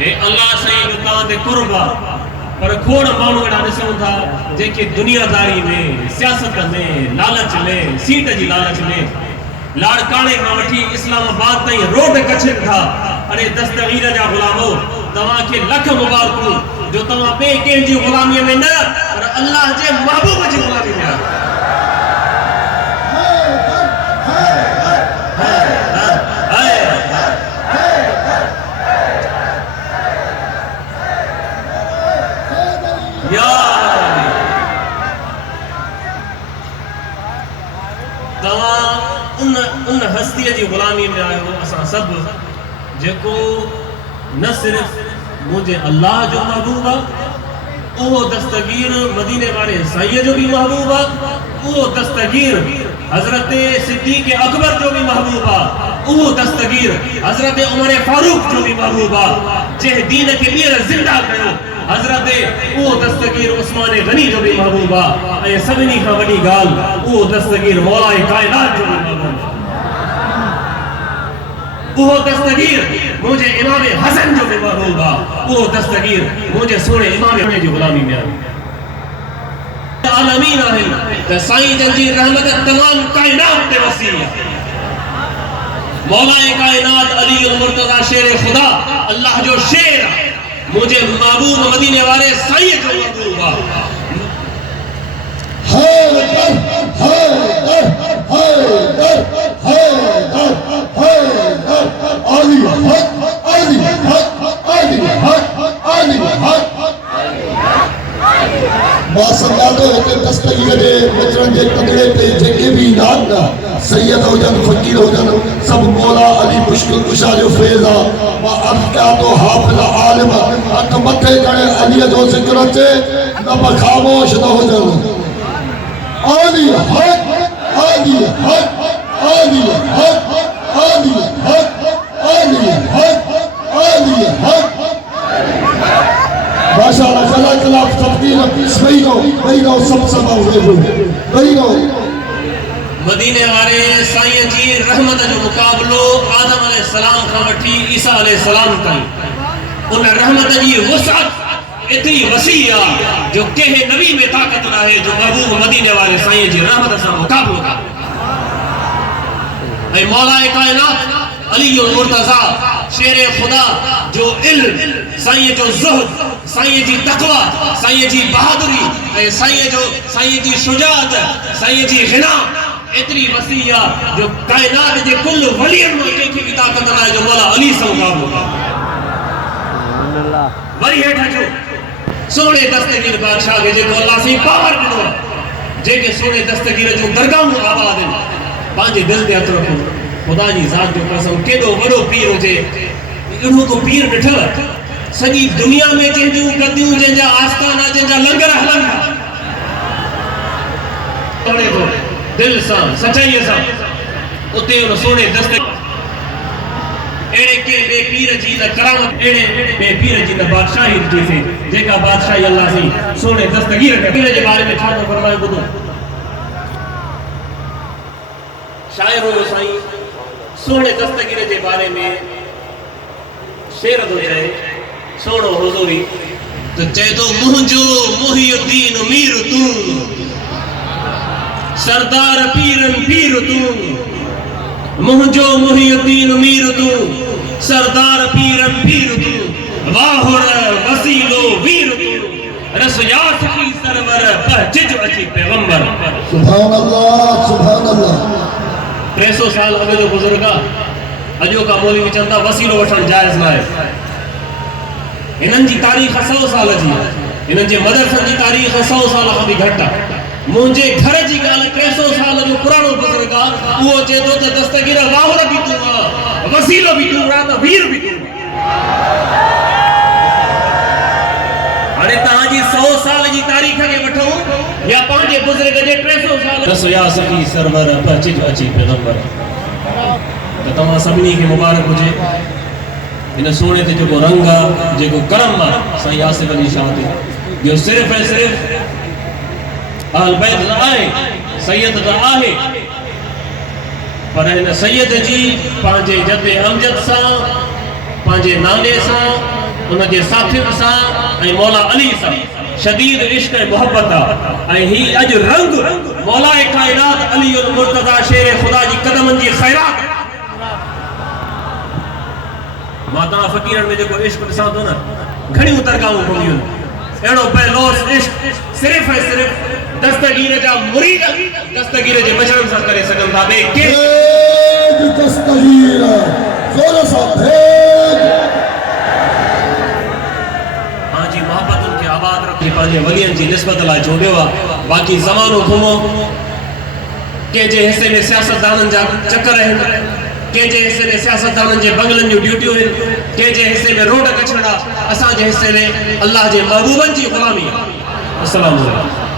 اے اللہ سائیں جو تاں دے قربا پر کھوڑ مانو اڑا ॾिसूं था जेके दुनियादारी में सियासत में लालच में सीट जी लालच में लाड़काणे खां वठी इस्लामाबाद ताईं रोड कछनि था। अरे दस्तगीर जा गुलामो तव्हांखे लख मुबारकूं जो तव्हां ॿिए कंहिंजी ग़ुलामीअ में न पर अल्लाह जे महबूब जी ग़ुलामी में आहियो। उन हस्तीअ जी ग़ुलामी में आयो असां सभु जेको न सिर्फ़ मुंहिंजे अल्लाह जो महबूब आहे उहो दस्तगीर मदीने वारे साईं जो बि महबूब आहे उहो दस्तगीर हज़रत सिद्दीक़ अकबर जो बि महबूब आहे उहो दस्तगीर हज़रत उमर फारूक जो बि महबूब आहे जंहिं दीन खे ॿीहर ज़िंदा कयो हज़रत उहो दस्तगीर उस्मान गनी जो बि महबूब आहे ऐं सभिनी खां वॾी ॻाल्हि उहो दस्तगीर मौला काइनात जो बि महबूब आहे। उहो दस्तगीर मुझे इमाम हसन जो भी महबूब आहे उहो दस्तगीर मुझे सोने इमाम जी ग़ुलामी में आहे। आलमीन आहिनि त साईं जन जी रहमत तमाम काइनात ते वसी आहे। मौला काइनात अली मुर्तज़ा शेर खुदा अल्लाह जो शेर मुझे महबूब मदीने वाले साईं जो महबूब आहे। दस्तगीर जे बचड़नि जे तगड़े ते जेके भी नाम सैयद हुजनि फ़कीर हुजनि सभु मौला अली मुश्किल कुशा जो फैज़ आहे। मां अर्ज़ कयां थो हाफ़िज़ आलिम हथ मथे करे अलीअ जो ज़िक्र अचे न ख़ामोश न हुजनि। आली हक़ आली हक़ आली हक़ आली हक़ आली हक़ आली हक़ माशाअल्लाह जला जला तकबीर सही सब सही मदीने वाले साईं जी रहमत जो मुकाबलो आदम अलैहिस्सलाम खां वठी ईसा अलैहिस्सलाम ताईं उन रहमत जी वसअत एतरी वसी आहे जो कंहिं नबी में ताक़त न आहे जो महबूब मदीने वाले साईं जी रहमत सां मुकाबलो करे। ऐं मौला काइनात अली मुर्तज़ा शेर खुदा जो इल्म साईं जो ज़ुहद साईं जी तक़वा साईं जी बहादुरी ऐं साईं जी शुजाअत साईं जी ग़िना एतरी वसी आहे जो काइनात जे कुल वलियन में कंहिंखे बि ताक़त न आहे जो मौला अली सां मुकाबलो करे। वरी हेठि अचो सोने दस्तगीर बादशाह खे जेको अल्लाह साईं पावर ॾिनो आहे जेके सोने दस्तगीर जूं दरगाहूं आबाद आहिनि पंहिंजे दिलि ते हथ रखो खुदा जी ज़ात जो कसम केॾो वॾो पीर हुजे अहिड़ो को पीर ॾिठव सॼी दुनिया में जंहिंजूं गद्दियूं जंहिंजा आस्थाना जंहिंजा लंगर हलनि था दिल सां सचाईअ सां उते उन सोने दस्तगीर अहिड़े के ॿिए पीर जी न करामत अहिड़े ॿिए पीर जी न बादशाही ॾिठीसीं जेका बादशाही अल्लाह साईं सोने दस्तगीर खे पीर जे बारे में छा थो फरमाए ॿुधो। शाइर हुयो साईं सोने दस्तगीर जे बारे में शेर थो चए सोनो हुज़ूरी तो चए तो मुंहिंजो मुहियुद्दीन मीर तूं सरदार पीरन पीर तूं मुंहिंजो मुहियुद्दीन मीर तूं सरदार पीरन पीर तूं वाहुर वसीलो वीर तूं रस याद की सरवर पहचिज अची पैगंबर। सुभान अल्लाह 300 साल अॻु जो बुज़ुर्ग आहे अॼो का मौलवी चवंदा वसीलो वठणु जाइज़ न आहे। हिननि जी तारीख़ 100 साल जी आहे हिननि जे मदरसनि जी तारीख़ 100 साल खां बि घटि आहे। मुंहिंजे घर जी ॻाल्हि 300 साल जो पुराणो बुज़ुर्ग आहे उहो चए थो त दस्तगीर वाहुर बि तूं आहे वसीलो बि तूं आहे त वीर बि तूं हाणे तव्हांजी 100 साल जी तारीख़ खे वठूं या पंहिंजे बुज़ुर्ग जे 300 साल रस या सखी सरवर पहचिज अची पैगंबर त तव्हां सभिनी खे मुबारक हुजे इन सोने ते जेको रंग आहे जेको करम आहे साईं आसिफ अली शाह ते जो सिर्फ़ ऐं सिर्फ़ अहल बैत न आहे सैयद त आहे पर हिन सैयद जी पंहिंजे जद अमजद सां पंहिंजे नाले सां ان کے ساتھیوں سا مولا علی سا شدید عشق محبت ہی اج رنگ مولا کائنات علی المرتضی شیر خدا جی قدمن جی خیرات ماتا فقیرن میں جو عشق ڈساں تو نا گھڑی اترگاؤں پوندیوں اڑو پہلوس عشق صرف ہے صرف دستگیر جا مرید دستگیر جے بشرم سا کرے سکن تھا بے کے دستگیر زورا سا بھیج ہاں جی محبت ان کے آباد رکھنے پانجے ولین جی نسبت اللہ چھوڑے ہوا باقی زمانوں گھومو کہ جے حصے میں سیاست دانن جا چکر رہے کہ جے حصے میں سیاست دانن جے بنگلن جو ڈیوٹیوں ہیں کہ جے حصے میں روڈ کچھڑا اساں جے حصے میں اللہ جے محبوبن جی غلامی السلام علیکم